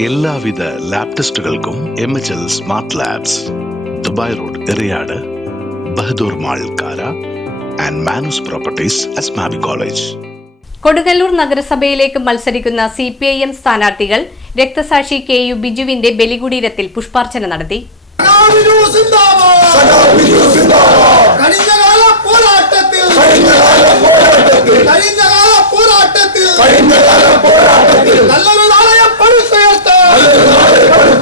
എല്ലാവിധ lab ടെസ്റ്റുകൾക്കും M H L smart labs Dubai road Eriyad Bahadur mall Kara and Manoos properties Asmabi college Kodungallur നഗരസഭയിലേക്ക് മത്സരിക്കുന്ന C P I M സ്ഥാനാർത്ഥികൾ രക്തസാക്ഷി K U ബിജുവിന്റെ ബലികുടീരത്തിൽ പുഷ്പാർച്ചന നടത്തി. സഖാവിനു കഴിഞ്ഞകാല പോരാട്ടത്തിൽ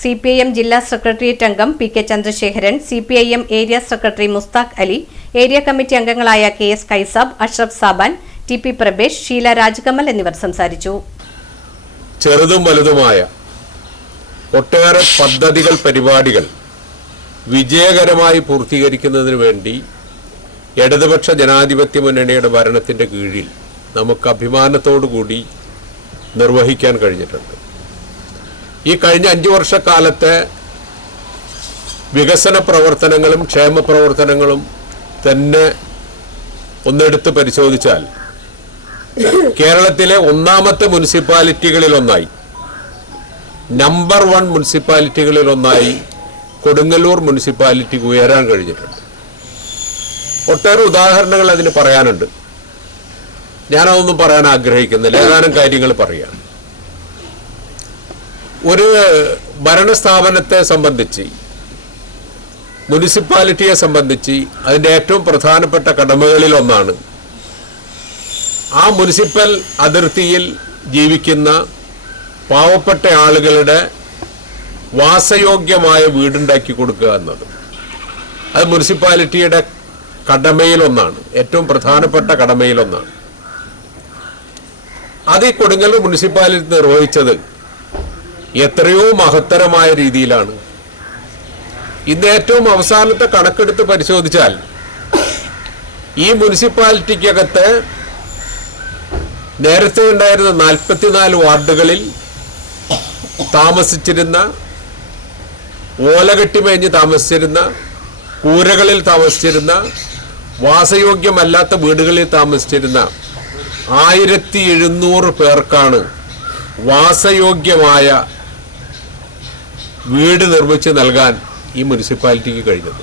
സി പി ഐ എം ജില്ലാ സെക്രട്ടേറിയറ്റ് അംഗം P K Chandrasekharan C P I M area secretary Mushtaq Ali area committee അംഗങ്ങളായ K S Kaisab Ashraf Saban T P Prabhesh Sheela Rajkamal എന്നിവർ സംസാരിച്ചു. ചെറുതും വലുതുമായ ഒട്ടേറെ പദ്ധതികൾ പരിപാടികൾ വിജയകരമായി പൂർത്തീകരിക്കുന്നതിന് വേണ്ടി ഇടതുപക്ഷ ജനാധിപത്യ മുന്നണിയുടെ ഭരണത്തിന്റെ കീഴിൽ നമുക്ക് അഭിമാനത്തോടു കൂടി നിർവഹിക്കാൻ കഴിഞ്ഞിട്ടുണ്ട്. ഈ കഴിഞ്ഞ അഞ്ചു വർഷക്കാലത്തെ വികസന പ്രവർത്തനങ്ങളും ക്ഷേമ പ്രവർത്തനങ്ങളും തന്നെ ഒന്നെടുത്ത് പരിശോധിച്ചാൽ കേരളത്തിലെ ഒന്നാമത്തെ മുനിസിപ്പാലിറ്റികളിലൊന്നായി നമ്പർ വൺ മുനിസിപ്പാലിറ്റികളിലൊന്നായി കൊടുങ്ങല്ലൂർ മുനിസിപ്പാലിറ്റി ഉയരാൻ കഴിഞ്ഞിട്ടുണ്ട്. ഒട്ടേറെ ഉദാഹരണങ്ങൾ അതിന് പറയാനുണ്ട്. ഞാനതൊന്നും പറയാൻ ആഗ്രഹിക്കുന്നില്ല. ഏതാനും കാര്യങ്ങൾ പറയാം. ഒരു ഭരണസ്ഥാപനത്തെ സംബന്ധിച്ച് മുനിസിപ്പാലിറ്റിയെ സംബന്ധിച്ച് അതിന്റെ ഏറ്റവും പ്രധാനപ്പെട്ട കടമകളിൽ ഒന്നാണ് ആ മുനിസിപ്പൽ അതിർത്തിയിൽ ജീവിക്കുന്ന പാവപ്പെട്ട ആളുകളുടെ വാസയോഗ്യമായ വീടുണ്ടാക്കി കൊടുക്കുക എന്നത്. അത് മുനിസിപ്പാലിറ്റിയുടെ കടമയിലൊന്നാണ് ഏറ്റവും പ്രധാനപ്പെട്ട കടമയിലൊന്നാണ് അത് ഈ കൊടുങ്ങല്ലൂർ മുനിസിപ്പാലിറ്റി നിർവഹിച്ചത് എത്രയോ മഹത്തരമായ രീതിയിലാണ്. ഇന്ന് ഏറ്റവും അവസാനത്തെ കണക്കെടുത്ത് പരിശോധിച്ചാൽ ഈ മുനിസിപ്പാലിറ്റിക്കകത്ത് നേരത്തെ ഉണ്ടായിരുന്ന നാൽപ്പത്തിനാല് വാർഡുകളിൽ താമസിച്ചിരുന്ന ഓലകെട്ടി മേഞ്ഞ് താമസിച്ചിരുന്ന കൂരകളിൽ താമസിച്ചിരുന്ന വാസയോഗ്യമല്ലാത്ത വീടുകളിൽ താമസിച്ചിരുന്ന ആയിരത്തി എഴുന്നൂറ് പേർക്കാണ് വാസയോഗ്യമായ വീട് നിർമ്മിച്ച് നൽകാൻ ഈ മുനിസിപ്പാലിറ്റിക്ക് കഴിഞ്ഞത്.